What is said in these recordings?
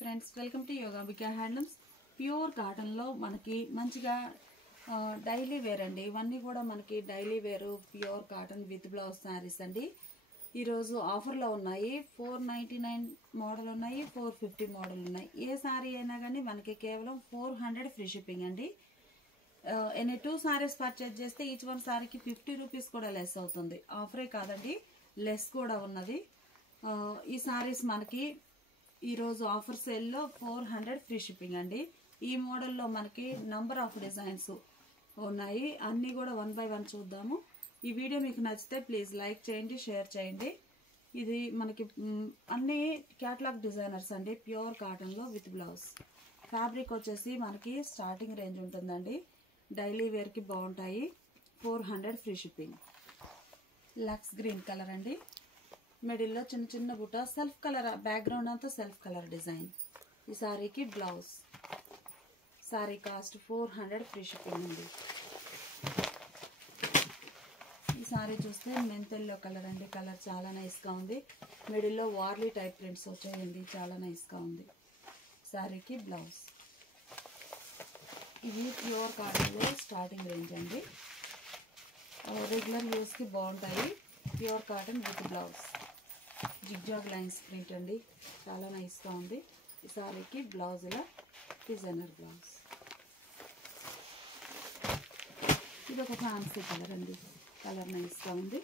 Friends, welcome to Yogambika handlooms. Pure కాటన్లో మనకి మంచిగా డైలీ వేర్ అండి. ఇవన్నీ కూడా మనకి డైలీ వేరు pure cotton with blouse saris అండి. ఈరోజు ఆఫర్లో ఉన్నాయి. 499 మోడల్ ఉన్నాయి, 450 మోడల్ ఉన్నాయి. ఏ శారీ అయినా కానీ మనకి కేవలం 400 ఫ్రీ షిప్పింగ్ అండి. ఎన్ని 2 శారీస్ పర్చేజ్ చేస్తే ఈచ్ వన్ శారీకి 50 రూపీస్ కూడా లెస్ అవుతుంది. ఆఫరే కాదండి, లెస్ కూడా ఉన్నది. ఈ శారీస్ మనకి ఈరోజు ఆఫర్ సేల్లో 400 ఫ్రీ షిప్పింగ్ అండి. ఈ మోడల్లో మనకి నంబర్ ఆఫ్ డిజైన్స్ ఉన్నాయి. అన్నీ కూడా 1 బై 1 చూద్దాము. ఈ వీడియో మీకు నచ్చితే ప్లీజ్ లైక్ చేయండి, షేర్ చేయండి. ఇది మనకి అన్ని క్యాటలాగ్ డిజైనర్స్ అండి. ప్యూర్ కాటన్లో విత్ బ్లౌజ్. ఫ్యాబ్రిక్ వచ్చేసి మనకి స్టార్టింగ్ రేంజ్ ఉంటుందండి. డైలీ వేర్కి బాగుంటాయి. 400 free shipping. Lux green colour అండి. మిడిల్లో చిన్న చిన్న బుట్ట, సెల్ఫ్ కలర్, బ్యాక్గ్రౌండ్ అంతా సెల్ఫ్ కలర్ డిజైన్. ఈ సారీకి blouse. Sari cost 400 free shipping అండి. ఈ సారీ చూస్తే మెంతెల్లో కలర్ అండి. కలర్ చాలా నైస్గా ఉంది. మిడిల్లో వార్లీ టైప్ ప్రింట్స్ వచ్చాయండి, చాలా నైస్గా ఉంది. సారీకి బ్లౌజ్. ఇది ప్యూర్ కాటన్లో స్టార్టింగ్ రేంజ్ అండి. రెగ్యులర్ యూస్కి బాగుంటాయి. Pure cotton with blouse. Zigzag lines print అండి, చాలా నైస్గా ఉంది. ఈ సారీకి బ్లౌజ్ ఇలా డిజైనర్ బ్లౌజ్. ఇది ఒక ఫ్యాన్సీ కలర్ అండి. కలర్ నైస్గా ఉంది.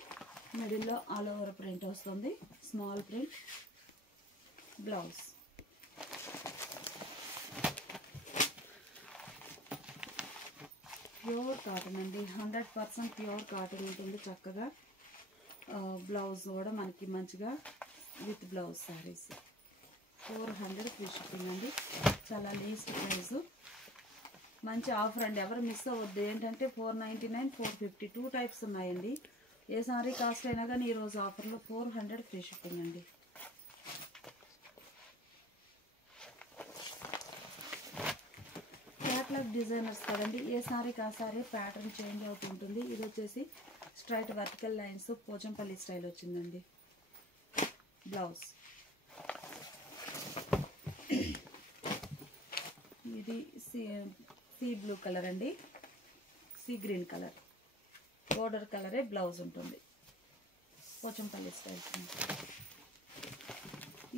మిడిల్లో ఆల్ ఓవర్ ప్రింట్ వస్తుంది, small print. Blouse. Pure cotton అండి, 100% ప్యూర్ కాటన్ ఉంటుంది. చక్కగా బ్లౌజ్ కూడా మనకి మంచిగా with blouse saris. 400 free shipping అండి. చాలా లీస్ట్ ప్రైస్. మంచి ఆఫర్ అండి, ఎవరు మిస్ అవ్వద్దు. ఏంటంటే 499, 450 2 టైప్స్ ఉన్నాయండి. ఏ సారీ కాస్ట్ అయినా కానీ ఈరోజు ఆఫర్లో 400 ఫ్రీ షిప్పింగ్ అండి. క్యాటలాగ్ డిజైనర్స్ కదండి, ఏ సారీకి ఆ సారీ ప్యాటర్న్ చేంజ్ అవుతుంటుంది. ఇది వచ్చేసి straight vertical lines Pochampally style వచ్చిందండి. బ్లౌజ్. ఇది సీ బ్లూ కలర్ అండి, సీ గ్రీన్ కలర్. బోర్డర్ కలరే బ్లౌజ్ ఉంటుంది. పోచంపల్లి స్టైల్.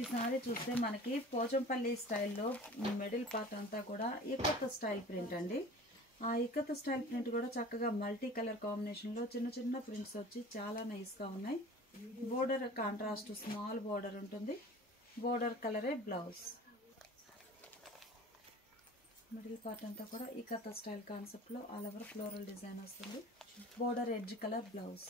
ఈ సారీ చూస్తే మనకి పోచంపల్లి స్టైల్లో మిడిల్ పార్ట్ అంతా కూడా ఇక్కత్ స్టైల్ ప్రింట్ అండి. ఆ ఇక్కత్ స్టైల్ ప్రింట్ కూడా చక్కగా మల్టీ కలర్ కాంబినేషన్లో చిన్న చిన్న ప్రింట్స్ వచ్చి చాలా నైస్గా ఉన్నాయి. బోర్డర్ కాంట్రాస్ట్ స్మాల్ బోర్డర్ ఉంటుంది. బోర్డర్ కలరే బ్లౌజ్. మిడిల్ పార్ట్ అంతా కూడా ఇక్కత్ స్టైల్ కాన్సెప్ట్లో ఆల్ ఓవర్ ఫ్లోరల్ డిజైన్ వస్తుంది. Border edge colour blouse.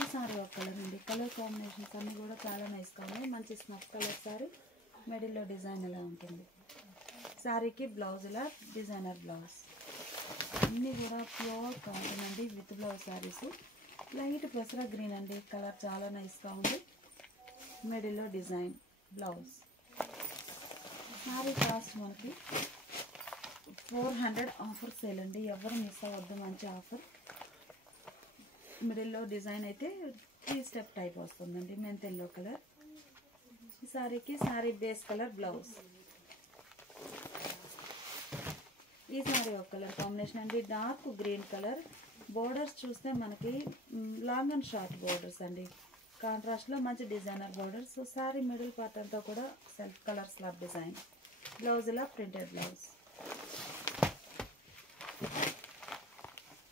ఈ సారీ ఒక కలర్ అండి. కలర్ కాంబినేషన్స్ అన్నీ కూడా చాలా నైస్గా ఉన్నాయి. మంచి స్నఫ్ కలర్ సారీ. మిడిల్లో డిజైన్ ఇలా ఉంటుంది. శారీకి బ్లౌజ్ ఇలా డిజైనర్ బ్లౌజ్. అన్నీ కూడా ప్యూర్ కాటన్ అండి విత్ బ్లౌజ్ శారీస్. లైట్ పెసర గ్రీన్ అండి, కలర్ చాలా నైస్గా ఉంది. మిడిల్లో డిజైన్ బ్లౌజ్. శారీ కాస్ట్ మనకి 400 ఆఫర్ సేల్ అండి. ఎవరు మిస్ అవ్వద్దు, మంచి ఆఫర్. మిడిల్లో డిజైన్ అయితే 3 స్టెప్ టైప్ వస్తుందండి. మెంతెల్లో కలర్. ఈ సారీకి సారీ బేస్ కలర్ బ్లౌజ్. ఈ సారీ ఒక కలర్ కాంబినేషన్ అండి, డార్క్ గ్రీన్ కలర్. బోర్డర్స్ చూస్తే మనకి లాంగ్ అండ్ షార్ట్ బోర్డర్స్ అండి. కాంట్రాస్ట్లో మంచి designer borders. Sari middle part అంతా కూడా self colour slab design. Blouse ఇలా ప్రింటెడ్ బ్లౌజ్.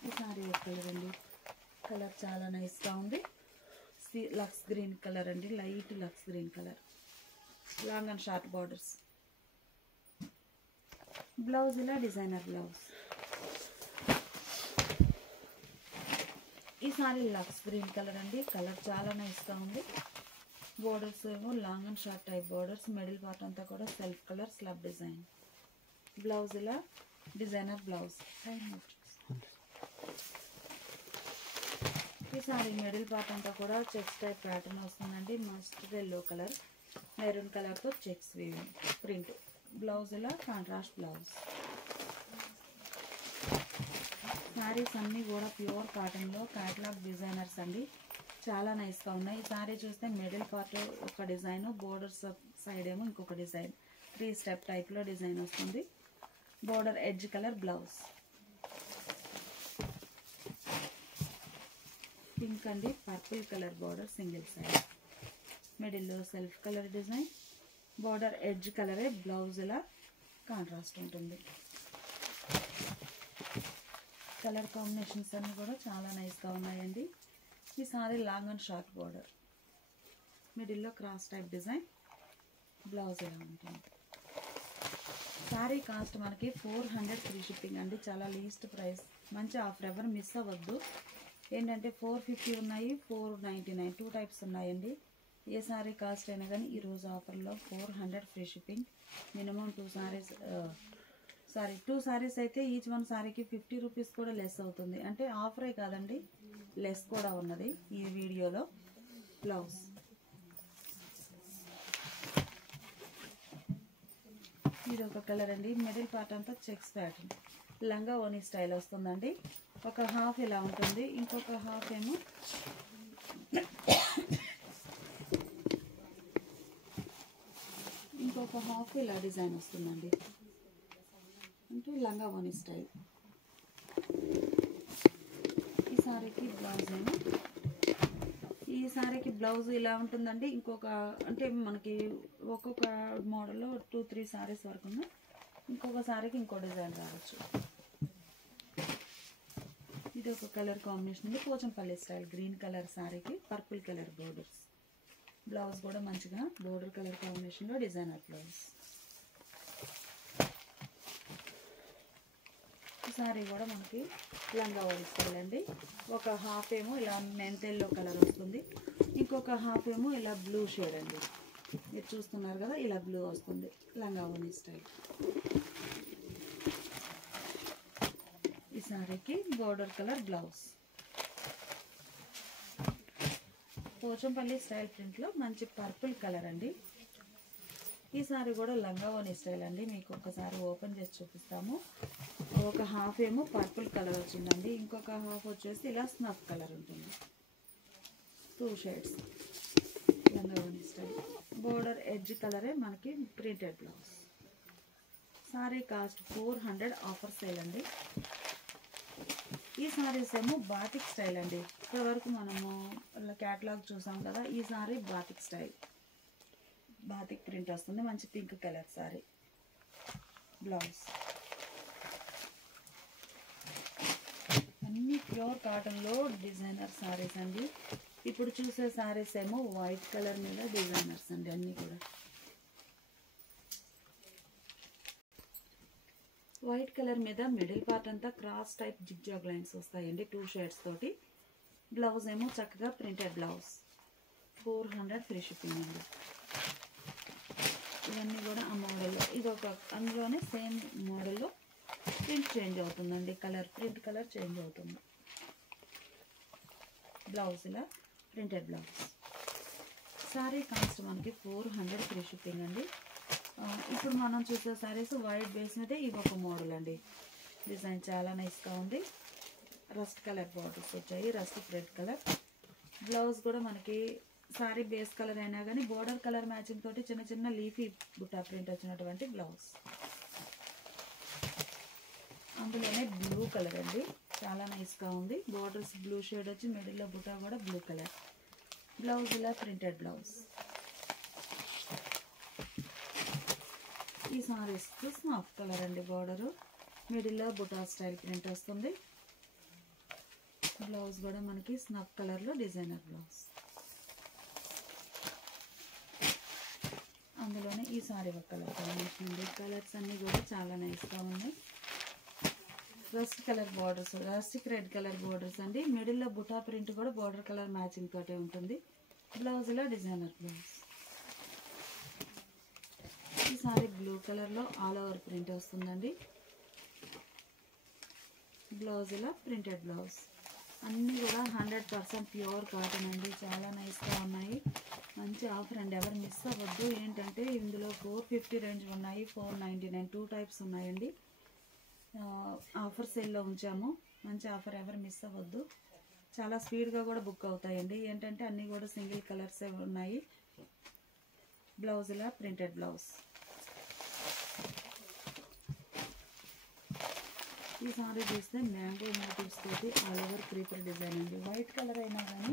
ఈ సారీ ఒక కలర్ అండి. కలర్ చాలా నైస్గా ఉంది. లక్స్ గ్రీన్ కలర్ అండి, light lux green colour. Long and short borders. Blouse ఇలా డిజైనర్ బ్లౌజ్. ఈ సారీ లక్స్ గ్రీన్ కలర్ అండి. కలర్ చాలా నైస్గా ఉంది. బోర్డర్స్ ఏమో long and short type borders. Middle part అంతా కూడా self colour slub design. Blouse ఇలా డిజైనర్ బ్లౌజ్. ఈ సారీ మిడిల్ పార్ట్ అంతా కూడా చెక్స్ టైప్ ప్యాటర్న్ వస్తుందండి. మస్టర్డ్ ఎల్లో కలర్, మెరూన్ కలర్తో చెక్స్ వీవింగ్ ప్రింట్. బ్లౌజ్ ఇలా కాంట్రాస్ట్ బ్లౌజ్. శారీస్ అన్నీ కూడా ప్యూర్ కాటన్లో క్యాటలాగ్ డిజైనర్స్ అండి. చాలా నైస్గా ఉన్నాయి. ఈ సారీ చూస్తే మిడిల్ పార్ట్ ఒక డిజైన్, బోర్డర్స్ సైడ్ ఏమో ఇంకొక డిజైన్, 3 స్టెప్ టైప్లో డిజైన్ వస్తుంది. Border edge colour blouse, pink అండి purple colour border single side, మిడిల్లో self colour design, border edge కలరే బ్లౌజ్ ఇలా కాంట్రాస్ట్ ఉంటుంది. కలర్ కాంబినేషన్స్ అన్నీ కూడా చాలా నైస్గా ఉన్నాయండి. ఈ sari long and short border, మిడిల్లో క్రాస్ టైప్ డిజైన్, బ్లౌజ్ ఇలా ఉంటుంది. సారీ కాస్ట్ మనకి 400 ఫ్రీ షిప్పింగ్ అండి, చాలా లీస్ట్ ప్రైస్. మంచి ఆఫర్, ఎవరు మిస్ అవ్వద్దు. ఏంటంటే 450 ఉన్నాయి, 499 2 టైప్స్ ఉన్నాయండి. ఏ సారీ కాస్ట్ అయినా కానీ ఈరోజు ఆఫర్లో 400 ఫ్రీ షిప్పింగ్. మినిమం 2 సారీస్ అయితే ఈచ్ వన్ సారీకి 50 రూపీస్ కూడా లెస్ అవుతుంది. అంటే ఆఫరే కాదండి, లెస్ కూడా ఉన్నది ఈ వీడియోలో. బ్లౌజ్ ఇది ఒక కలర్ అండి, మిడిల్ పార్ట్ అంతా చెక్స్ ప్యాటర్న్, లంగా ఓనీ స్టైల్ వస్తుందండి. ఒక హాఫ్ ఇలా ఉంటుంది, ఇంకొక హాఫ్ ఏమో ఇలా డిజైన్ వస్తుందండి, అంటే లంగా ఓనీ స్టైల్. ఈ సారీకి బ్లౌజ్ ఇలా ఉంటుందండి. ఇంకొక అంటే మనకి ఒక్కొక్క మోడల్లో 2-3 సారీస్ వరకు ఉన్నాయి. ఇంకొక సారీకి ఇంకో డిజైన్ రావచ్చు. ఇది ఒక కలర్ కాంబినేషన్ ఉంది, పోచంపల్లి స్టైల్, గ్రీన్ కలర్ సారీకి పర్పుల్ కలర్ బోర్డర్స్. బ్లౌజ్ కూడా మంచిగా బోర్డర్ కలర్ కాంబినేషన్లో డిజైనర్ బ్లౌజ్. సారీ కూడా మనకి లంగా ఓనీ స్టైల్ అండి. ఒక హాఫ్ ఏమో ఇలా మెంతెల్లో కలర్ వస్తుంది, ఇంకొక హాఫ్ ఏమో ఇలా బ్లూ షేడ్ అండి. మీరు చూస్తున్నారు కదా, ఇలా బ్లూ వస్తుంది, లంగా ఓనీ స్టైల్. ఈ సారీకి border colour blouse, Pochampalli style ప్రింట్లో మంచి పర్పుల్ కలర్ అండి. ఈ సారీ కూడా లంగా ఓనీ స్టైల్ అండి. మీకు ఒకసారి ఓపెన్ చేసి చూపిస్తాము. ఒక హాఫ్ ఏమో పర్పుల్ కలర్ వచ్చిందండి, ఇంకొక హాఫ్ వచ్చేసి ఇలా స్నఫ్ కలర్ ఉంటుంది. 2 షేడ్స్ లంగా ఓనీ స్టైల్. బోర్డర్ ఎడ్జ్ కలరే మనకి printed blouse. Sari cost 400 offer sale అండి. ఈ సారీస్ ఏమో బాటిక్ స్టైల్ అండి. ఇప్పటి వరకు మనము క్యాటలాగ్ చూసాం కదా, ఈ sorry batik style, batik print వస్తుంది. మంచి పింక్ కలర్ సారీ. బ్లౌజ్ అన్ని ప్యూర్ కాటన్లో డిజైనర్ సారీస్ అండి. ఇప్పుడు చూసే సారీస్ ఏమో వైట్ కలర్ మీద డిజైనర్స్ అండి. అన్నీ కూడా వైట్ కలర్ మీద మిడిల్ పార్ట్ అంతా క్రాస్ టైప్ జిగ్జాగ్ లైన్స్ వస్తాయండి, 2 షేడ్స్ తోటి. బ్లౌజ్ ఏమో చక్కగా ప్రింటెడ్ బ్లౌజ్. 400 ఫ్రీ షిప్పింగ్ అండి. ఇవన్నీ కూడా ఆ మోడల్లో, ఇది ఒక అందులోనే సేమ్ మోడల్లో ప్రింట్ చేంజ్ అవుతుందండి, ప్రింట్ కలర్ చేంజ్ అవుతుంది. బ్లౌజ్ ఇలా ప్రింటెడ్ బ్లౌజ్. సారీ కాస్ట్ మనకి 400 ఫ్రీ షిప్పింగ్ అండి. ఇప్పుడు మనం చూసే సారీస్ వైట్ బేస్ మీద ఇవి ఒక మోడల్ అండి. డిజైన్ చాలా నైస్గా ఉంది. రస్ట్ కలర్ బార్డర్స్ వచ్చాయి, రస్ట్ రెడ్ కలర్. బ్లౌజ్ కూడా మనకి సారీ బేస్ కలర్ అయినా కానీ బోర్డర్ కలర్ మ్యాచింగ్ తోటి చిన్న చిన్న లీఫీ బుట్టా ప్రింట్ వచ్చినటువంటి బ్లౌజ్. అందులోనే బ్లూ కలర్ అండి, చాలా నైస్గా ఉంది. బోర్డర్స్ బ్లూ షేడ్ వచ్చి మిడిల్లో బుట్టా కూడా బ్లూ కలర్. బ్లౌజ్ ఇలా ప్రింటెడ్ బ్లౌజ్. ఈ సారీస్ స్నాఫ్ కలర్ అండి, బోర్డరు మిడిల్లో బుటా స్టైల్ ప్రింట్ వస్తుంది. బ్లౌజ్ కూడా మనకి స్నాఫ్ కలర్లో డిజైనర్ బ్లౌజ్. అందులోనే ఈ సారీ ఒక కలర్ కాంబినేషన్ అండి. కలర్స్ అన్నీ కూడా చాలా నైస్గా ఉన్నాయి. Rust colour borders, rustic red colour borders అండి. మిడిల్లో బుటా ప్రింట్ కూడా బార్డర్ కలర్ మ్యాచింగ్ తోటే ఉంటుంది. బ్లౌజ్ ఇలా డిజైనర్ బ్లౌజ్. ఈ సారీ బ్లూ కలర్లో ఆల్ ఓవర్ ప్రింట్ వస్తుందండి. బ్లౌజ్ ఇలా ప్రింటెడ్ బ్లౌజ్. అన్నీ కూడా 100% ప్యూర్ కాటన్ అండి, చాలా నైస్గా ఉన్నాయి. మంచి ఆఫర్ అండి, ఎవరు మిస్ అవ్వద్దు. ఏంటంటే ఇందులో 450 రేంజ్ ఉన్నాయి, 499 2 టైప్స్ ఉన్నాయండి. ఆఫర్ సేల్లో ఉంచాము, మంచి ఆఫర్, ఎవరు మిస్ అవ్వద్దు. చాలా స్పీడ్గా కూడా బుక్ అవుతాయండి. ఏంటంటే అన్నీ కూడా సింగిల్ కలర్సే ఉన్నాయి. బ్లౌజ్ ఇలా ప్రింటెడ్ బ్లౌజ్. ఈ సారీ చూస్తే మ్యాంగో మోటివ్స్ తోటి ఆల్ ఓవర్ క్రీపర్ డిజైన్ అండి. వైట్ కలర్ అయినా కానీ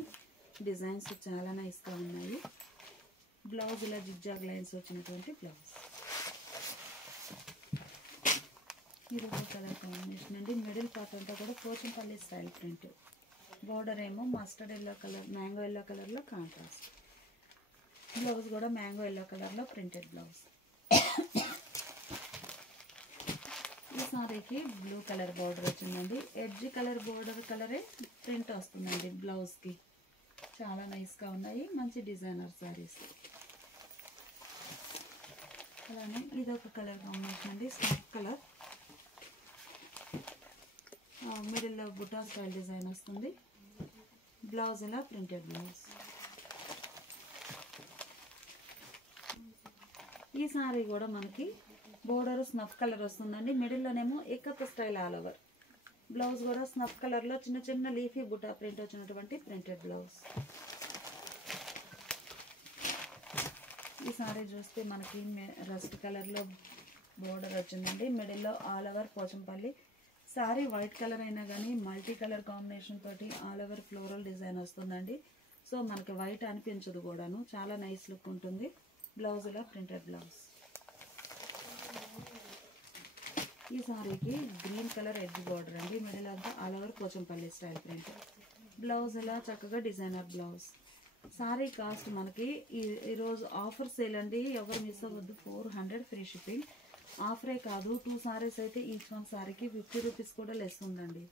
డిజైన్స్ చాలా నైస్గా ఉన్నాయి. బ్లౌజ్ ఇలా జిగ్జాగ్ లైన్స్ వచ్చినటువంటి బ్లౌజ్. ఇది ఒక కలర్ కాంబినేషన్ అండి. మిడిల్ పార్ట్ అంతా కూడా పోచంపల్లి స్టైల్ ప్రింట్. బోర్డర్ ఏమో mustard yellow colour, mango yellow కలర్లో కాంట్రాస్ట్. బ్లౌజ్ కూడా మ్యాంగో ఎల్లో కలర్లో ప్రింటెడ్ బ్లౌజ్. ఈ సారీకి బ్లూ కలర్ బోర్డర్ వచ్చిందండి. ఎడ్జ్ కలర్ బోర్డర్ కలరే ప్రింట్ వస్తుందండి బ్లౌజ్కి. చాలా నైస్గా ఉన్నాయి. మంచి డిజైనర్ సారీస్. అలానే ఇదొక కలర్ కాంబినేషన్ అండి. Snuff colour. మిడిల్లో బుటా స్టైల్ డిజైన్ వస్తుంది. బ్లౌజ్ ఇలా ప్రింటెడ్ బ్లౌజ్. ఈ సారీ కూడా మనకి బోర్డర్ స్నఫ్ కలర్ వస్తుందండి. మిడిల్లోనేమో ikat style all over. Blouse కూడా స్నఫ్ కలర్లో చిన్న చిన్న లీఫీ బుటా ప్రింట్ వచ్చినటువంటి ప్రింటెడ్ బ్లౌజ్. ఈ సారీ చూస్తే మనకి రస్ట్ కలర్లో బోర్డర్ వచ్చిందండి. మిడిల్లో all over Pochampalli. Sari white colour అయినా కానీ మల్టీ కలర్ కాంబినేషన్ తోటి ఆల్ ఓవర్ ఫ్లోరల్ డిజైన్ వస్తుందండి. సో మనకి వైట్ అనిపించదు కూడాను. చాలా నైస్ లుక్ ఉంటుంది. బ్లౌజ్ ఇలా ప్రింటెడ్ బ్లౌజ్. ఈ సారీకి గ్రీన్ కలర్ ఎడ్జ్ బోర్డర్ అండి. మిడిల్ అంతా all over Pochampally style print. Blouse ఇలా చక్కగా డిజైనర్ బ్లౌజ్. సారీ కాస్ట్ మనకి ఈరోజు ఆఫర్ సేల్ అండి. ఎవరు మిస్ అవ్వద్దు. 400 ఫ్రీ షిప్పింగ్. ఆఫరే కాదు, 2 సారీస్ అయితే ఈచ్ వన్ సారీకి 50 రూపీస్ కూడా లెస్ ఉందండి.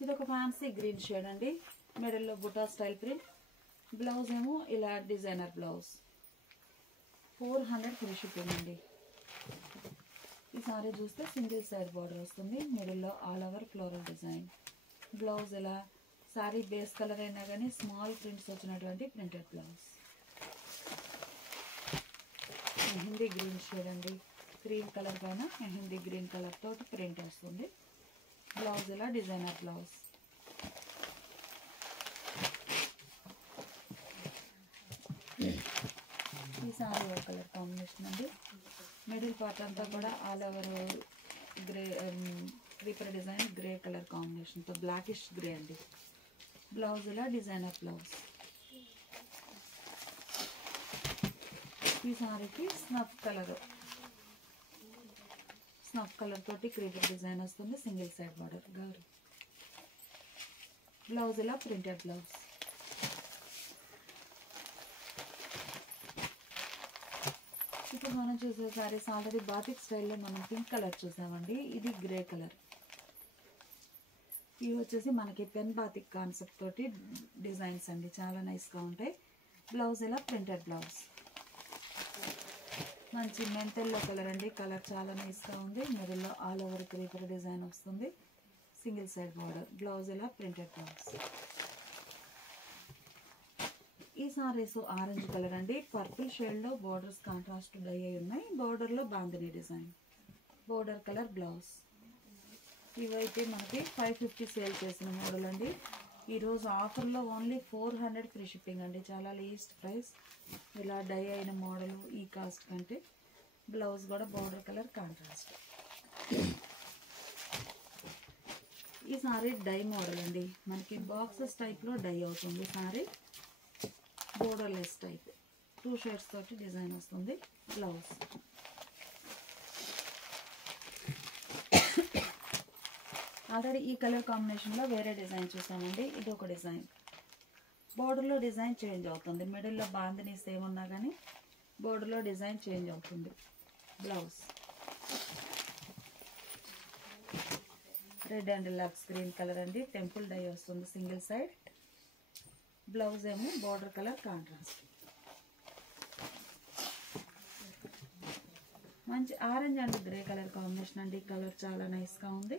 ఇది ఒక ఫ్యాన్సీ గ్రీన్ షేడ్ అండి. మిడిల్లో బుటా స్టైల్ ప్రింట్. బ్లౌజ్ ఏమో ఇలా డిజైనర్ బ్లౌజ్. 400 ఫ్రీ షిప్పింగ్ అండి. ఈ సారీ చూస్తే సింగిల్ సైడ్ బార్డర్ వస్తుంది. మిడిల్లో all over floral design. Blouse ఇలా సారీ బేస్ కలర్ అయినా కానీ స్మాల్ ప్రింట్స్ వచ్చినటువంటి printed blouse. Mehndi green shade అండి. క్రీమ్ కలర్ పైన మెహందీ గ్రీన్ కలర్ తోటి ప్రింట్ వస్తుంది. బ్లౌజ్ ఇలా డిజైనర్ బ్లౌజ్. ఈ సారీ ఒక కలర్ కాంబినేషన్ అండి. మిడిల్ పార్ట్ అంతా కూడా all over grey creeper design grey colour కాంబినేషన్తో బ్లాకిష్ గ్రే అండి. బ్లౌజ్ ఇలా డిజైనర్ బ్లౌజ్. ఈ సారీకి స్నఫ్ కలర్ తోటి క్రీపర్ డిజైన్ వస్తుంది. సింగిల్ సైడ్ బార్డర్ గారు. బ్లౌజ్ ఇలా ప్రింటెడ్ బ్లౌజ్. ఇప్పుడు మనం చూసే సారీస్ ఆల్రెడీ బాటిక్ స్టైల్లో మనం పింక్ కలర్ చూసామండి. ఇది గ్రే కలర్. ఇవి వచ్చేసి మనకి పెన్ బాతిక్ కాన్సెప్ట్ తోటి డిజైన్స్ అండి. చాలా నైస్గా ఉంటాయి. బ్లౌజ్ ఇలా ప్రింటెడ్ బ్లౌజ్. మంచి మెంతెల్లో కలర్ అండి. కలర్ చాలా నైస్గా ఉంది. మిడిల్లో ఆల్ ఓవర్ క్రీపర్ డిజైన్ వస్తుంది. Single side border. బ్లౌజ్ ఇలా ప్రింటెడ్ బ్లౌజ్. ఈ సారీస్ ఆరెంజ్ కలర్ అండి. పర్పుల్ షేడ్లో బార్డర్స్ కాంట్రాస్ట్ డై అయి ఉన్నాయి. బార్డర్లో bandhani design. Border colour blouse. ఇవైతే మనకి 550 సేల్ చేసిన మోడల్ అండి. ఈరోజు ఆఫర్లో ఓన్లీ 400 ఫ్రీ షిప్పింగ్ అండి. చాలా లీస్ట్ ప్రైస్. ఇలా డై అయిన మోడల్ ఈ కాస్ట్ కంటే. బ్లౌజ్ కూడా బోర్డర్ కలర్ కాంట్రాస్ట్. ఈ సారీ డై మోడల్ అండి. మనకి బాక్సెస్ టైప్లో డై అవుతుంది సారీ. బోర్డర్లెస్ టైప్ 2 షేడ్స్ తోటి డిజైన్ వస్తుంది. బ్లౌజ్. ఆల్రెడీ ఈ కలర్ కాంబినేషన్లో వేరే డిజైన్ చూసామండి. ఇది ఒక డిజైన్. బోర్డర్లో డిజైన్ చేంజ్ అవుతుంది. మిడిల్లో బాందిని సేమ్ ఉన్నా కానీ బోర్డర్లో డిజైన్ చేంజ్ అవుతుంది. Blouse red and lux green colour అండి. టెంపుల్ డై వస్తుంది సింగిల్ సైడ్. బ్లౌజ్ ఏమో బోర్డర్ కలర్ కాంట్రాస్ట్. మంచి orange and grey colour combination అండి. కలర్ చాలా నైస్గా ఉంది.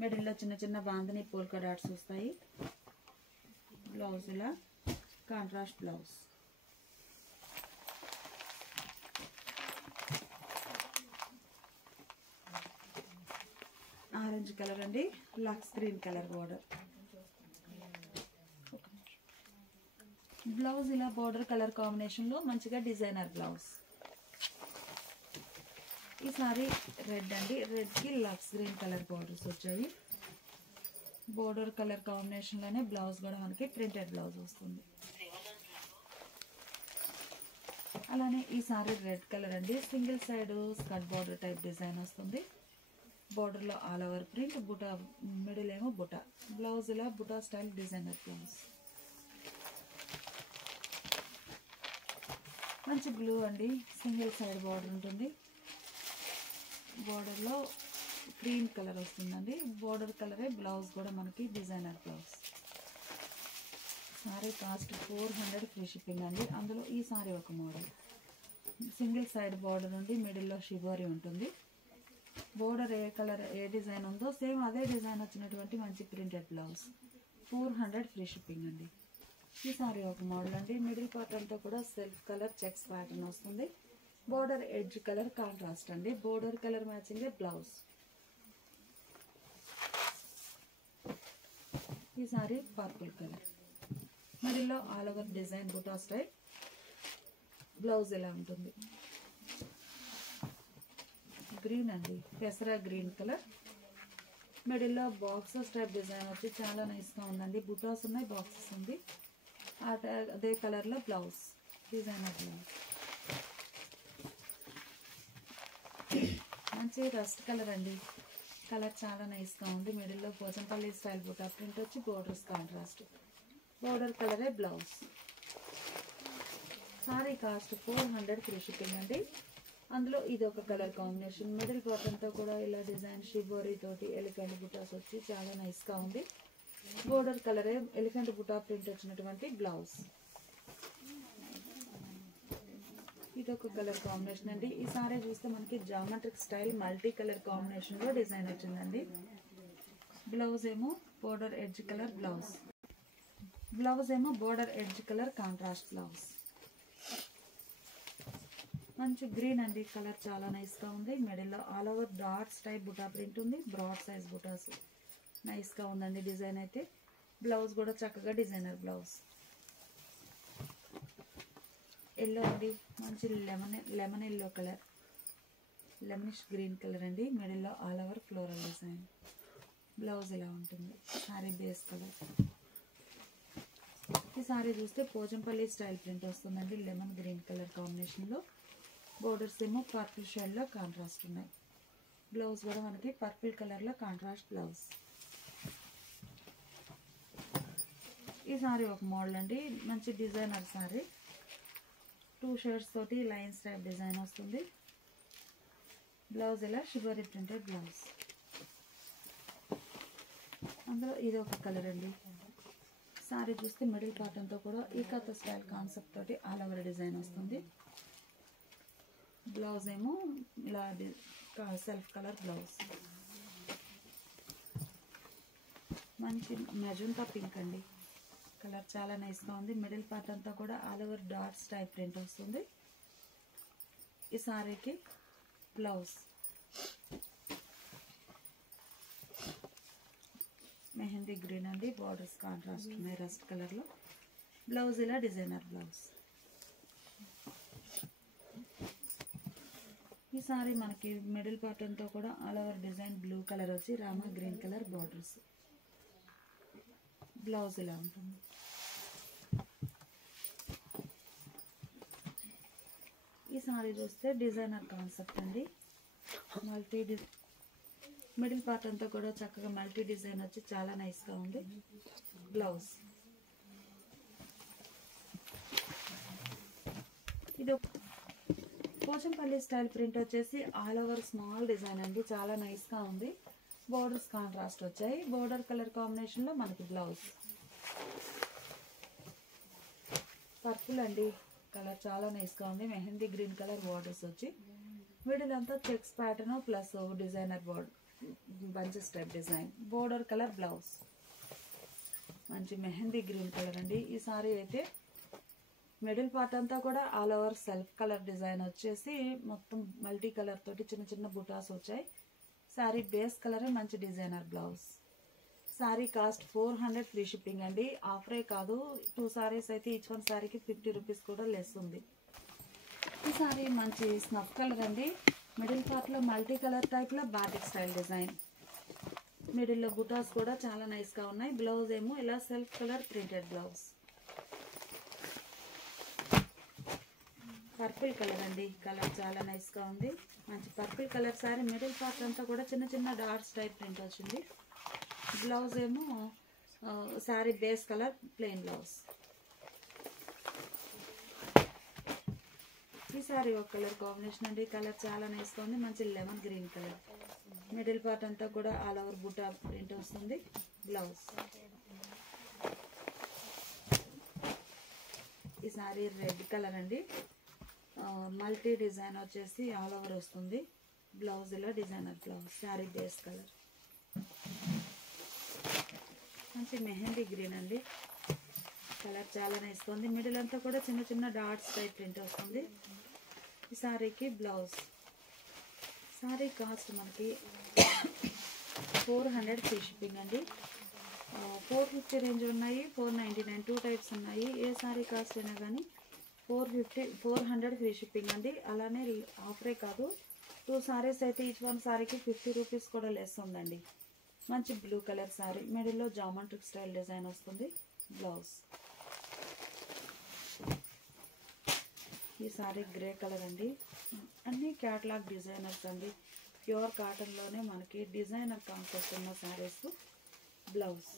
మిడిల్లో చిన్న చిన్న బాందిని పోల్కా డాట్స్ వస్తాయి. బ్లౌజ్ ఇలా కాంట్రాస్ట్ బ్లౌజ్. ఆరెంజ్ కలర్ అండి. Lux green colour border. Blouse ఇలా బోర్డర్ కలర్ కాంబినేషన్లో మంచిగా డిజైనర్ బ్లౌజ్. ఈ సారీ రెడ్ అండి, రెడ్కి లక్స్ గ్రీన్ కలర్ బోర్డర్స్ వచ్చాయి. బోర్డర్ కలర్ కాంబినేషన్లోనే బ్లౌజ్ కూడా మనకి ప్రింటెడ్ బ్లౌజ్ వస్తుంది. అలానే ఈ సారీ రెడ్ కలర్ అండి, single side skirt border type design వస్తుంది. బోర్డర్లో all over print, buta middle ఏమో బుటా. బ్లౌజ్ ఇలా బుటా స్టైల్ డిజైనర్ బ్లౌజ్. మంచి బ్లూ అండి, సింగిల్ సైడ్ బోర్డర్ ఉంటుంది. బోర్డర్లో గ్రీన్ కలర్ వస్తుందండి. బోర్డర్ కలరే బ్లౌజ్ కూడా మనకి designer blouse. Sari cost 400 free shipping అండి. అందులో ఈ సారీ ఒక మోడల్, సింగిల్ సైడ్ బోర్డర్ ఉండి మిడిల్లో షిబోరి ఉంటుంది. బోర్డర్ ఏ కలర్ ఏ డిజైన్ ఉందో సేమ్ అదే డిజైన్ వచ్చినటువంటి మంచి ప్రింటెడ్ బ్లౌజ్. 400 ఫ్రీ షిప్పింగ్ అండి. ఈ సారీ ఒక మోడల్ అండి. మిడిల్ పార్ట్ అంతా కూడా సెల్ఫ్ కలర్ చెక్స్ ప్యాటర్న్ వస్తుంది. బోర్డర్ ఎడ్జ్ కలర్ కాంట్రాస్ట్ అండి. Border colour matching blouse. ఈ సారీ పర్పుల్ కలర్, మిడిల్లో all over design buta style. Blouse ఎలా ఉంటుంది, గ్రీన్ అండి, పెసరా గ్రీన్ కలర్. మిడిల్లో బాక్సెస్ టైప్ డిజైన్ వచ్చి చాలా నైస్గా ఉందండి. బుటాస్ ఉన్నాయి, బాక్సెస్ ఉంది. అదే కలర్లో బ్లౌజ్, డిజైనర్ బ్లౌజ్. మంచి రస్ట్ కలర్ అండి, కలర్ చాలా నైస్గా ఉంది. మిడిల్లో పోచంపల్లి స్టైల్ బుటా ప్రింట్ వచ్చి బోర్డర్స్ కాంట్రాస్ట్. బోర్డర్ కలరే blouse. Sari cost 400 free shipping అండి. అందులో ఇది ఒక కలర్ కాంబినేషన్. మిడిల్ పార్ట్ అంతా కూడా ఇలా డిజైన్ షిబోరీ తోటి ఎలిఫెంట్ బుటాస్ వచ్చి చాలా నైస్గా ఉంది. బోర్డర్ కలరే ఎలిఫెంట్ బుటా ప్రింట్ వచ్చినటువంటి బ్లౌజ్. ఇది ఒక కలర్ కాంబినేషన్ అండి. ఈ సారీ చూస్తే మనకి జామెట్రిక్ స్టైల్ మల్టీ కలర్ కాంబినేషన్లో డిజైన్ వచ్చిందండి. బ్లౌజ్ ఏమో border edge colour blouse. Blouse ఏమో border edge colour contrast blouse. మంచి గ్రీన్ అండి, కలర్ చాలా నైస్గా ఉంది. మిడిల్లో ఆల్ ఓవర్ డాట్స్ టైప్ బుటా ప్రింట్ ఉంది. బ్రాడ్ సైజ్ బుటాస్ నైస్గా ఉందండి డిజైన్ అయితే. బ్లౌజ్ కూడా చక్కగా డిజైనర్ బ్లౌజ్. ఎల్లో అండి, మంచి lemon yellow colour, lemonish green colour అండి. మిడిల్లో all over floral design. Blouse ఇలా ఉంటుంది. Sorry base colour. ఈ సారీ చూస్తే పోచంపల్లి స్టైల్ ప్రింట్ వస్తుందండి, లెమన్ గ్రీన్ కలర్ కాంబినేషన్లో. బోర్డర్స్ ఏమో పర్పుల్ షేడ్లో కాంట్రాస్ట్ ఉన్నాయి. బ్లౌజ్ కూడా మనకి పర్పుల్ కలర్లో కాంట్రాస్ట్ బ్లౌజ్. ఈ సారీ ఒక మోడల్ అండి, మంచి డిజైనర్ సారీ. 2 షేడ్స్ తోటి లైన్స్ టైప్ డిజైన్ వస్తుంది. బ్లౌజ్ ఇలా షిబోరీ ప్రింటెడ్ బ్లౌజ్. అందులో ఇది ఒక కలర్ అండి. సారీ చూస్తే మిడిల్ పార్ట్ అంతా కూడా ఈ కథ స్టైల్ కాన్సెప్ట్ తోటి ఆల్ ఓవర్ డిజైన్ వస్తుంది. బ్లౌజ్ ఏమో ఇలా సెల్ఫ్ కలర్ బ్లౌజ్. మంచి మెజంతా పింక్ అండి, కలర్ చాలా నైస్గా ఉంది. మిడిల్ పార్ట్ అంతా కూడా all over dots type print వస్తుంది. ఈ సారీకి బ్లౌజ్ మెహందీ గ్రీన్ అండి. బార్డర్స్ కాంట్రాస్ట్ ఉన్నాయి రస్ట్ కలర్లో. బ్లౌజ్ ఇలా డిజైనర్ బ్లౌజ్. ఈ సారీ మనకి మిడిల్ పార్ట్ అంతా కూడా all over design blue colour వచ్చి Rama green colour borders. Blouse ఇలా ఉంటుంది. ఈ సారీ చూస్తే డిజైనర్ కాన్సెప్ట్ అండి. మిడిల్ పార్ట్ అంతా కూడా చక్కగా మల్టీ డిజైన్ వచ్చి చాలా నైస్గా ఉంది. బ్లౌజ్ ఇది పోచంపల్లి స్టైల్ ప్రింట్ వచ్చేసి ఆల్ ఓవర్ స్మాల్ డిజైన్ అండి, చాలా నైస్గా ఉంది. బోర్డర్స్ కాంట్రాస్ట్ వచ్చాయి. బోర్డర్ కలర్ కాంబినేషన్లో మనకి బ్లౌజ్ పర్పుల్ అండి, కలర్ చాలా నైస్గా ఉంది. మెహందీ గ్రీన్ కలర్ బోర్డర్స్ వచ్చి మిడిల్ అంతా checks pattern plus designer border bunches type design. Border colour blouse మంచి మెహందీ గ్రీన్ కలర్ అండి. ఈ సారీ అయితే మిడిల్ పార్ట్ అంతా కూడా all over self colour design వచ్చేసి మొత్తం మల్టీ కలర్ తోటి చిన్న చిన్న బుటాస్ వచ్చాయి. సారీ బేస్ కలరే మంచి designer blouse. Sari cost 400 free shipping అండి. ఆఫరే కాదు, 2 సారీస్ అయితే ఈచ్ వన్ సారీకి 50 రూపీస్ కూడా లెస్ ఉంది. ఈ సారీ మంచి స్నఫ్ కలర్ అండి. మిడిల్ పార్ట్లో మల్టీ కలర్ టైప్లో బాటిక్ స్టైల్ డిజైన్. మిడిల్లో బుటాస్ కూడా చాలా నైస్గా ఉన్నాయి. బ్లౌజ్ ఏమో ఇలా self colour printed blouse. Purple colour అండి, కలర్ చాలా నైస్గా ఉంది. మంచి purple colour sari. Middle part అంతా కూడా చిన్న చిన్న డాట్స్ టైప్ ప్రింట్ వచ్చింది. బ్లౌజ్ ఏమో sorry base colour plain blouse. ఈ సారీ ఒక కలర్ కాంబినేషన్ అండి. కలర్ చాలా నైస్గా ఉంది. మంచి lemon green colour. Middle part అంతా కూడా ఆల్ ఓవర్ బుటా ప్రింట్ వస్తుంది. బ్లౌజ్. ఈ సారీ రెడ్ కలర్ అండి. మల్టీ డిజైన్ వచ్చేసి ఆల్ ఓవర్ వస్తుంది. బ్లౌజ్ ఇలా designer blouse. Sari base colour. మంచి మెహందీ గ్రీన్ అండి. కలర్ చాలా నైస్గా ఉంది. మిడిల్ అంతా కూడా చిన్న చిన్న డాట్స్ టైప్ ప్రింట్ వస్తుంది. ఈ సారీకి బ్లౌజ్. సారీ కాస్ట్ మనకి 400 ఫ్రీ షిప్పింగ్ అండి. 450 రేంజ్ ఉన్నాయి, 499 2 టైప్స్ ఉన్నాయి. ఏ సారీ కాస్ట్ అయినా కానీ 400 ఫ్రీ షిప్పింగ్ అండి. అలానే ఆఫరే కాదు, 2 సారీస్ అయితే ఈచ్ వన్ సారీకి 50 రూపీస్ కూడా లెస్ ఉందండి. మంచి బ్లూ కలర్ సారీ. మిడిల్లో జామెట్రిక్ స్టైల్ డిజైన్ వస్తుంది. బ్లౌజ్. ఈ సారీ గ్రే కలర్ అండి. అన్ని క్యాటలాగ్ డిజైనర్స్ అండి. ప్యూర్ కాటన్లోనే మనకి డిజైనర్ కాన్సెప్ట్ ఉన్న సారీస్. బ్లౌజ్.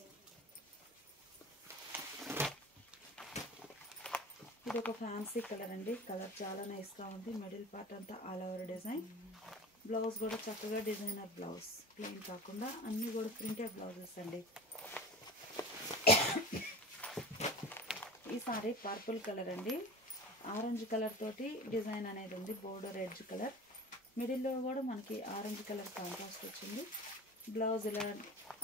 ఇది ఒక ఫ్యాన్సీ కలర్ అండి. కలర్ చాలా నైస్గా ఉంది. మిడిల్ పార్ట్ అంతా ఆల్ ఓవర్ డిజైన్. బ్లౌజ్ కూడా చక్కగా డిజైనర్ బ్లౌజ్. ప్లెయిన్ కాకుండా అన్నీ కూడా ప్రింటెడ్ బ్లౌజెస్ అండి. ఈ సారీ పర్పుల్ కలర్ అండి. ఆరెంజ్ కలర్ తోటి డిజైన్ అనేది ఉంది. Border edge colour. మిడిల్లో కూడా మనకి ఆరెంజ్ కలర్ కాంట్రాస్ట్ వచ్చింది. బ్లౌజ్ ఇలా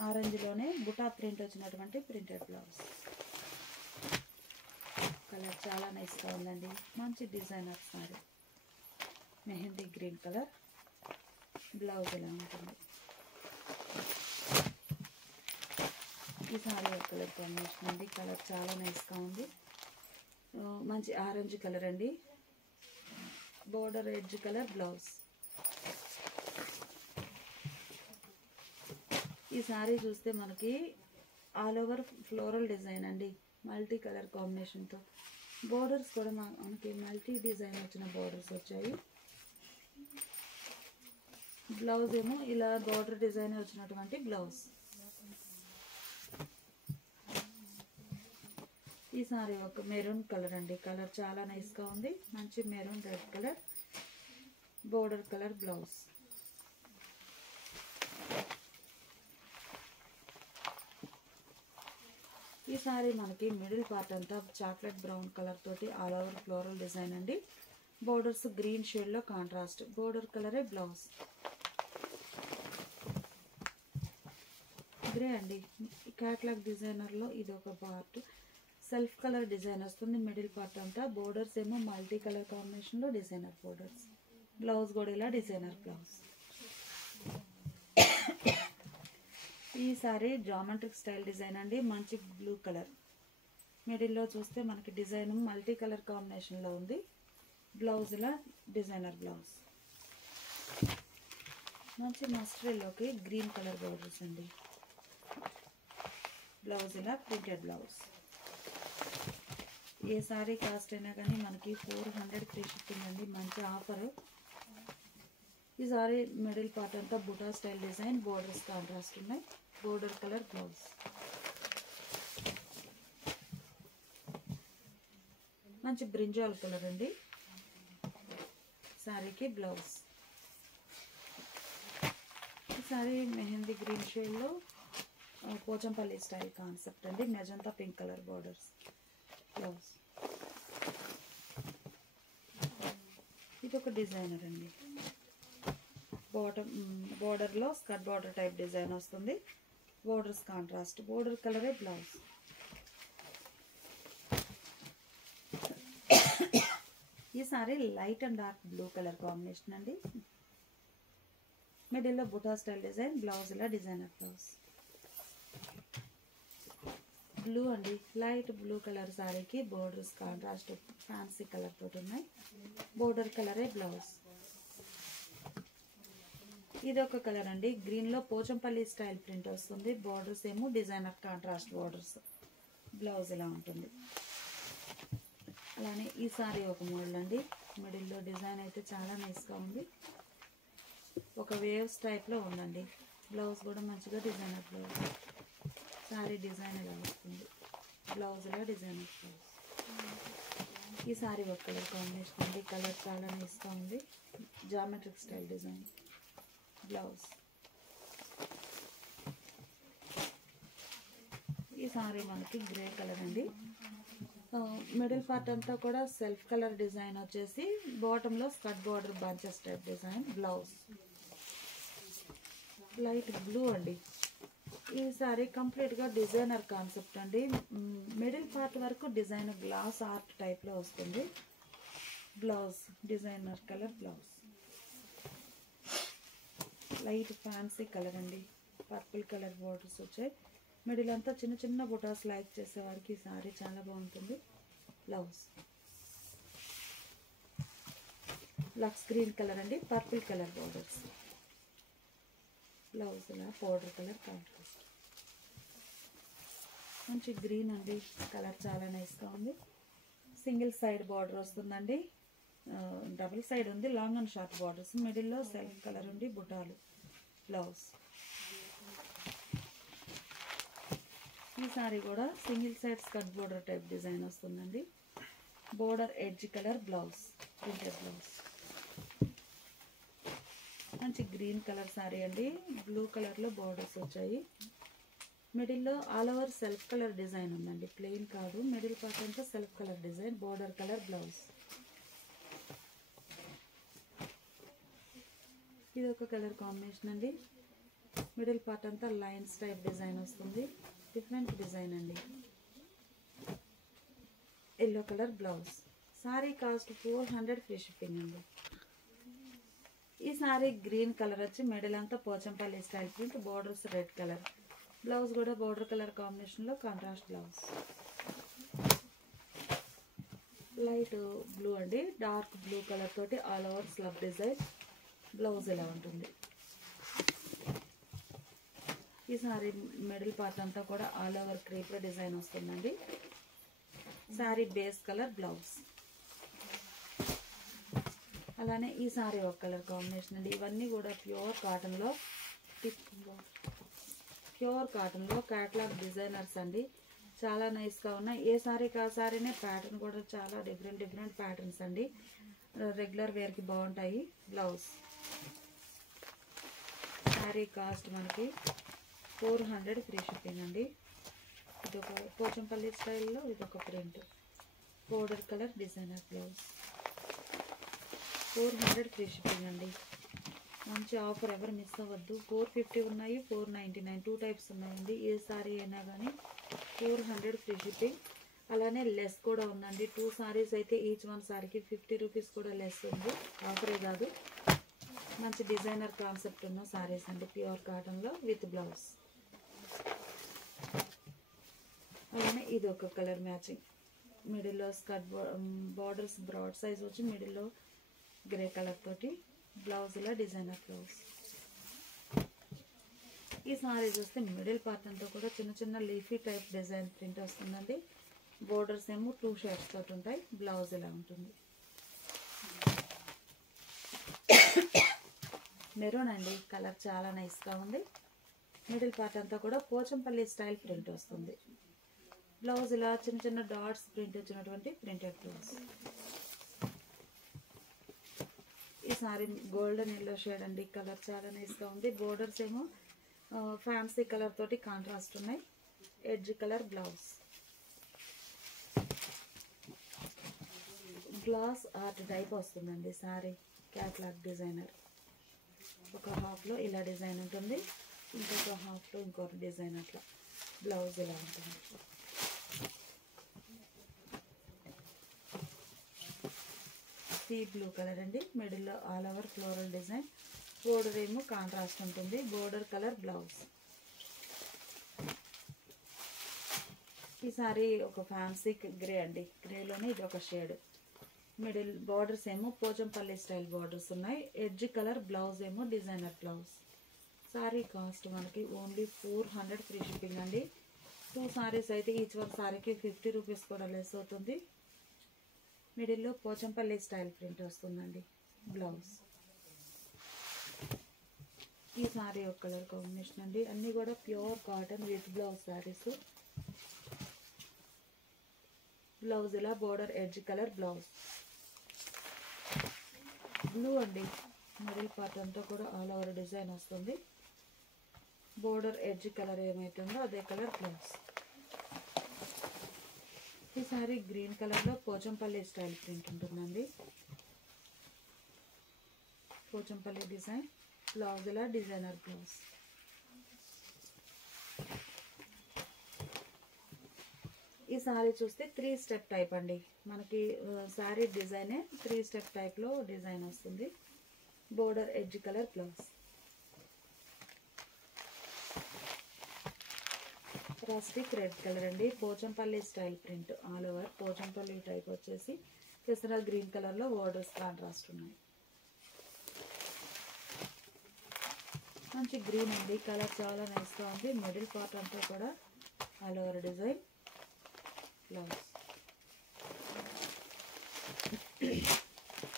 ఆరెంజ్లోనే బుటా ప్రింట్ వచ్చినటువంటి ప్రింటెడ్ బ్లౌజ్. కలర్ చాలా నైస్గా ఉందండి. మంచి designer sorry. Mehndi green colour. Blouse ఇలా ఉంటుంది. ఈ సారీ ఒక కలర్ కాంబినేషన్ అండి. కలర్ చాలా నైస్గా ఉంది. మంచి ఆరెంజ్ కలర్ అండి. Border edge colour blouse. ఈ సారీ చూస్తే మనకి ఆల్ ఓవర్ ఫ్లోరల్ డిజైన్ అండి. మల్టీ కలర్ కాంబినేషన్తో. బోర్డర్స్ కూడా మనకి మల్టీ డిజైన్ వచ్చిన బోర్డర్స్ వచ్చాయి. బ్లౌజ్ ఏమో ఇలా బోర్డర్ డిజైన్ వచ్చినటువంటి బ్లౌజ్. ఈ సారీ ఒక మెరూన్ కలర్ అండి. కలర్ చాలా నైస్గా ఉంది. మంచి maroon red colour. Border colour blouse. ఈ సారీ మనకి మిడిల్ పార్ట్ అంతా చాక్లెట్ బ్రౌన్ కలర్ తోటి ఆల్ ఓవర్ ఫ్లోరల్ డిజైన్ అండి. బోర్డర్స్ గ్రీన్ షేడ్లో కాంట్రాస్ట్. బోర్డర్ కలరే బ్లౌజ్. గ్రే అండి. క్యాట్లాగ్ డిజైనర్లో ఇది ఒక పార్ట్. సెల్ఫ్ కలర్ డిజైన్ వస్తుంది. మిడిల్ పార్ట్ అంతా బోర్డర్స్ ఏమో మల్టీ కలర్ కాంబినేషన్లో డిజైనర్ బోర్డర్స్. బ్లౌజ్ కూడా ఇలా డిజైనర్ బ్లౌజ్. ఈ సారీ జామెట్రిక్ స్టైల్ డిజైన్ అండి. మంచి బ్లూ కలర్. మిడిల్లో చూస్తే మనకి డిజైన్ మల్టీ కలర్ కాంబినేషన్లో ఉంది. బ్లౌజ్ ఇలా డిజైనర్ బ్లౌజ్. మంచి మస్టర్డ్లోకి గ్రీన్ కలర్ బోర్డర్స్ అండి. బ్లౌజ్ ఇలా ప్రింటెడ్ బ్లౌజ్. ఏ సారీ కాస్ట్ అయినా కానీ మనకి 400 ఫ్రీ షిప్పింగ్ అండి. మంచి ఆఫర్. ఈ సారీ మిడిల్ పార్ట్ అంతా బుటా స్టైల్ డిజైన్. బోర్డర్స్ కాంట్రాస్ట్ ఉన్నాయి. Border colour blouse. మంచి బ్రింజాల్ కలర్ అండి. సారీకి బ్లౌజ్. ఈ సారీ మెహందీ గ్రీన్ షేడ్లో పోచంపల్లి స్టైల్ కాన్సెప్ట్ అండి. Magenta pink colour borders. Blouse. ఇది ఒక డిజైనర్ అండి. బోర్డర్లో స్కర్ట్ బోర్డర్ టైప్ డిజైన్ వస్తుంది. Borders contrast. బోర్డర్ కలరే బ్లౌజ్. ఈ sari light and dark blue colour combination అండి. మిడిల్లో బుటా స్టైల్ డిజైన్. బ్లౌజ్ ఇలా డిజైనర్ బ్లౌజ్. బ్లూ అండి, లైట్ బ్లూ కలర్ సారీకి బోర్డర్స్ కాంట్రాస్ట్ ఫ్యాన్సీ కలర్ తోటి ఉన్నాయి. బోర్డర్ కలరే బ్లౌజ్. ఇది ఒక కలర్ అండి, గ్రీన్లో పోచంపల్లి స్టైల్ ప్రింట్ వస్తుంది. బోర్డర్స్ ఏమో డిజైనర్ కాంట్రాస్ట్ బోర్డర్స్. బ్లౌజ్ ఇలా ఉంటుంది. అలానే ఈ సారీ ఒక మోడల్ అండి, మిడిల్లో డిజైన్ అయితే చాలా నైస్గా ఉంది. ఒక వేవ్స్ టైప్లో ఉందండి. బ్లౌజ్ కూడా మంచిగా డిజైనర్ బ్లౌజ్. సారీ డిజైన్ ఇలా వస్తుంది. బ్లౌజ్ ఇలా డిజైనర్ బ్లౌజ్. ఈ సారీ ఒక కలర్ కాంబినేషన్ అండి, కలర్ చాలా నైస్గా ఉంది. Geometric style design. బ్లౌజ్. ఈ సారీ మనకి గ్రే కలర్ అండి. మిడిల్ పార్ట్ అంతా కూడా సెల్ఫ్ కలర్ డిజైన్ వచ్చేసి బాటంలో skirt border bunches type design. Blouse light blue అండి. ఈ సారీ కంప్లీట్గా డిజైనర్ కాన్సెప్ట్ అండి. మిడిల్ పార్ట్ వరకు డిజైన్ గ్లాస్ ఆర్ట్ టైప్లో వస్తుంది. Blouse designer colour blouse. Light fancy colour అండి, పర్పుల్ కలర్ బోర్డర్స్ వచ్చాయి. మిడిల్ అంతా చిన్న చిన్న బుటాస్ లైక్ చేసేవారికి ఈ సారీ చాలా బాగుంటుంది. బ్లౌజ్ లక్స్ గ్రీన్ కలర్ అండి, పర్పుల్ కలర్ బోర్డర్స్. బ్లౌజ్ ఇలా పౌడర్ కలర్ కాంట్రాస్ట్. మంచి గ్రీన్ అండి, కలర్ చాలా నైస్గా ఉంది. సింగిల్ సైడ్ బార్డర్ వస్తుందండి, డబుల్ సైడ్ ఉంది. Long and short borders. మిడిల్లో సెల్ఫ్ కలర్ ఉండి బుటాలు. బ్లౌజ్. ఈ సారీ కూడా single side skirt border type design వస్తుందండి. Border edge colour blouse, printed blouse. మంచి గ్రీన్ కలర్ సారీ అండి, బ్లూ కలర్లో బార్డర్స్ వచ్చాయి. మిడిల్లో all over self colour design ఉందండి, ప్లెయిన్ కాదు. మిడిల్ పార్ట్ అంతా self colour design. Border colour blouse. ఇది ఒక కలర్ కాంబినేషన్ అండి. మిడిల్ పార్ట్ అంతా లైన్స్ టైప్ డిజైన్ వస్తుంది. డిఫరెంట్ డిజైన్ అండి. Yellow colour blouse. Sari cost 400 free shipping అండి. ఈ సారీ గ్రీన్ కలర్ వచ్చి మిడిల్ అంతా Pochampally style print. Borders red colour. Blouse కూడా బోర్డర్ కలర్ కాంబినేషన్లో కాంట్రాస్ట్ బ్లౌజ్. లైట్ బ్లూ అండి, డార్క్ బ్లూ కలర్ తోటి all over slub design. Blouse ఇలా ఉంటుంది. ఈ సారీ మిడిల్ పార్ట్ అంతా కూడా ఆల్ ఓవర్ క్రీపర్ డిజైన్ వస్తుందండి. Sorry base colour blouse. అలానే ఈ సారీ ఒక కలర్ కాంబినేషన్ అండి. ఇవన్నీ కూడా ప్యూర్ కాటన్లో క్యాటలాగ్ డిజైనర్స్ అండి. చాలా నైస్గా ఉన్నాయి. ఏ సారీకి ఆ సారీనే ప్యాటర్న్ కూడా చాలా డిఫరెంట్ ప్యాటర్న్స్ అండి. రెగ్యులర్ వేర్కి బాగుంటాయి. బ్లౌజ్. సారీ కాస్ట్ మనకి 400 ఫ్రీ షిప్పింగ్ అండి. ఇదొక పోచంపల్లి స్టైల్లో ఇదొక print. Border colour designer blouse. 400 free shipping అండి. మంచి ఆఫర్, ఎవరు మిస్ అవ్వద్దు. 450 ఉన్నాయి, 499, 2 టైప్స్ ఉన్నాయండి. ఏ సారీ అయినా కానీ 400 ఫ్రీ షిప్పింగ్. అలానే లెస్ కూడా ఉందండి. 2 సారీస్ అయితే ఈచ్ వన్ సారీకి 50 రూపీస్ కూడా లెస్ ఉంది. ఆఫరే కాదు, మంచి డిజైనర్ కాన్సెప్ట్ ఉన్న సారీస్ అండి. ప్యూర్ కాటన్లో విత్ బ్లౌజ్. అలానే ఇది ఒక కలర్ మ్యాచింగ్. మిడిల్లో స్కర్ట్ బార్డర్స్ బ్రాడ్ సైజ్ వచ్చి మిడిల్లో గ్రే కలర్ తోటి. బ్లౌజ్ ఇలా డిజైనర్ బ్లౌజ్. ఈ సారీ చూస్తే మిడిల్ పార్ట్ అంతా కూడా చిన్న చిన్న లీఫీ టైప్ డిజైన్ ప్రింట్ వస్తుందండి. బోర్డర్స్ ఏమో 2 షేడ్స్ తోటి ఉంటాయి. బ్లౌజ్ ఇలా ఉంటుంది. మెరూన్ అండి, కలర్ చాలా నైస్గా ఉంది. మిడిల్ పార్ట్ అంతా కూడా పోచంపల్లి స్టైల్ ప్రింట్ వస్తుంది. బ్లౌజ్ ఇలా చిన్న చిన్న డాట్స్ ప్రింట్ వచ్చినటువంటి ప్రింటెడ్ బ్లౌజ్. ఈ సారీ గోల్డెన్ ఎల్లో షేడ్ అండి, కలర్ చాలా నైస్గా ఉంది. బోర్డర్స్ ఏమో ఫ్యాన్సీ కలర్ తోటి కాంట్రాస్ట్ ఉన్నాయి. Edge colour blouse. Glass art type వస్తుందండి సారీ. Catalogue designer. ఒక హాఫ్లో ఇలా డిజైన్ ఉంటుంది, ఇంకొక హాఫ్లో ఇంకొక డిజైన్. అట్లా బ్లౌజ్ ఇలా ఉంటుంది. సీ బ్లూ కలర్ అండి. మిడిల్లో all over floral design. Border ఏమో కాంట్రాస్ట్ ఉంటుంది. Border colour blouse. ఈ సారీ ఒక ఫ్యాన్సీ గ్రే అండి, గ్రేలోనే ఇది ఒక షేడ్. మిడిల్ బార్డర్స్ ఏమో పోచంపల్లి స్టైల్ బార్డర్స్ ఉన్నాయి. ఎడ్జ్ కలర్, బ్లౌజ్ ఏమో డిజైనర్ బ్లౌజ్. సారీ కాస్ట్ మనకి ఓన్లీ 400 ఫ్రీ షిప్పింగ్ అండి. 2 సారీస్ అయితే ఈచ్ వన్ సారీకి 50 రూపీస్ కూడా లెస్ అవుతుంది. మిడిల్లో పోచంపల్లి స్టైల్ ప్రింట్ వస్తుందండి బ్లౌజ్. ఈ సారీ ఒక కలర్ కాంబినేషన్ అండి. అన్నీ కూడా pure cotton with blouse saris. Blouse ఇలా border edge colour blouse. Blue అండి, మిడిల్ పార్ట్ అంతా కూడా ఆల్ ఓవర్ డిజైన్ వస్తుంది. బోర్డర్ ఎడ్జ్ కలర్ ఏమైతుందో అదే కలర్ బ్లౌజ్. ఈ సారీ గ్రీన్ కలర్లో పోచంపల్లి స్టైల్ ప్రింట్ ఉంటుందండి. పోచంపల్లి డిజైన్, బ్లౌజ్ ఇలా డిజైనర్ బ్లౌజ్. ఈ సారీ చూస్తే 3 స్టెప్ టైప్ అండి. మనకి సారీ డిజైనే 3 స్టెప్ టైప్లో డిజైన్ వస్తుంది. Border edge colour blouse. Rustic red colour అండి, Pochampalli style print all over. Pochampalli type వచ్చేసి కేసరా గ్రీన్ కలర్లో బోర్డర్స్ కాంట్రాస్ట్ ఉన్నాయి. మంచి గ్రీన్ అండి, కలర్ చాలా నైస్గా ఉంది. మిడిల్ పార్ట్ అంతా కూడా ఆల్ ఓవర్ డిజైన్ బ్లౌజ్.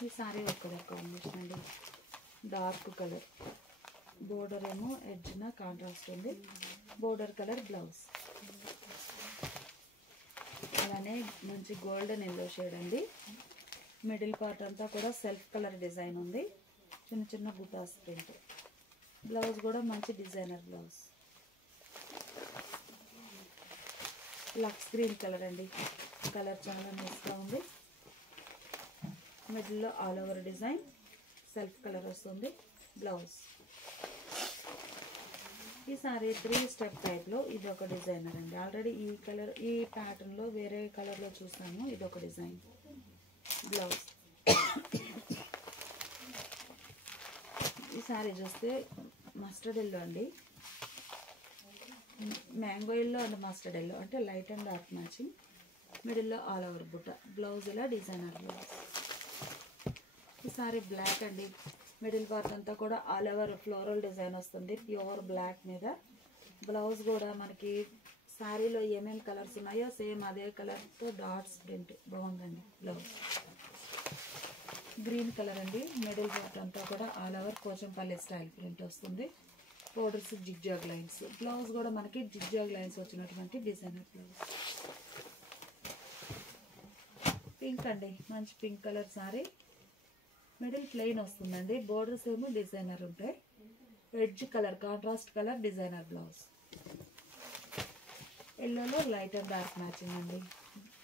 ఈ సారీ ఒక కలర్ కాంబినేషన్ అండి, డార్క్ కలర్. బోర్డర్ ఏమో ఎడ్జ్న కాంట్రాస్ట్ ఉంది. Border colour blouse. అలానే మంచి గోల్డెన్ ఎల్లో షేడ్ అండి. మిడిల్ పార్ట్ అంతా కూడా సెల్ఫ్ కలర్ డిజైన్ ఉంది. చిన్న చిన్న బుటాస్ ప్రింట్. బ్లౌజ్ కూడా మంచి designer blouse. Lux green colour అండి, కలర్ చాలా నైస్గా ఉంది. మిడిల్లో all over design self colour వస్తుంది. బ్లౌజ్. ఈ సారీ 3 స్టెప్ టైప్లో ఇది ఒక డిజైనర్ అండి. ఆల్రెడీ ఈ కలర్ ఈ ప్యాటర్న్లో వేరే కలర్లో చూసాము. ఇది ఒక డిజైన్ బ్లౌజ్. ఈ సారీ చూస్తే మస్టర్డ్ ఎల్లో అండి, mango yellow and mustard yellow, అంటే లైట్ అండ్ డార్క్ మ్యాచింగ్. మిడిల్లో ఆల్ ఓవర్ బుట్ట. బ్లౌజ్ ఇలా డిజైనర్ బ్లౌజ్. ఈ సారీ బ్లాక్ అండి, మిడిల్ పార్ట్ అంతా కూడా ఆల్ ఓవర్ ఫ్లోరల్ డిజైన్ వస్తుంది ప్యూర్ బ్లాక్ మీద. బ్లౌజ్ కూడా మనకి సారీలో ఏమేమి కలర్స్ ఉన్నాయో సేమ్ అదే కలర్తో డాట్స్ ప్రింట్ బాగుందండి. బ్లౌజ్ గ్రీన్ కలర్ అండి, మిడిల్ పార్ట్ అంతా కూడా all over Pochampally style print వస్తుంది. Borders zigzag lines. బ్లౌజ్ కూడా మనకి జిగ్జాగ్ లైన్స్ వచ్చినటువంటి డిజైనర్ బ్లౌజ్. పింక్ అండి, మంచి pink colour sari. Middle plain వస్తుందండి. బోర్డర్స్ ఏమో డిజైనర్ ఉంటాయి. Edge colour contrast colour designer blouse. ఎల్లోలో లైట్ అండ్ డార్క్ మ్యాచింగ్ అండి.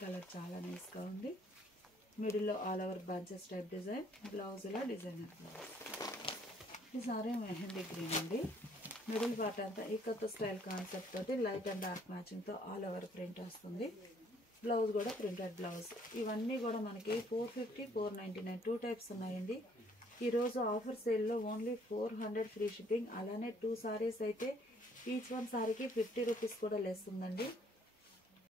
కలర్ చాలా నైస్గా ఉంది. మిడిల్లో all over bunches type design. Blouse ఇలా డిజైనర్ బ్లౌజ్. ఈ సారీ మెహందీ గ్రీన్ అండి. మిడిల్ పార్ట్ అంతా ఈ కొత్త స్టైల్ కాన్సెప్ట్ తోటి light and dark మ్యాచింగ్తో all over print వస్తుంది. బ్లౌజ్ కూడా ప్రింటెడ్ బ్లౌజ్. ఇవన్నీ కూడా మనకి 450, 499 2 టైప్స్ ఉన్నాయండి. ఈరోజు ఆఫర్ సేల్లో ఓన్లీ 400 ఫ్రీ షిప్పింగ్. అలానే 2 సారీస్ అయితే ఈచ్ వన్ సారీకి 50 రూపీస్ కూడా లెస్ ఉందండి.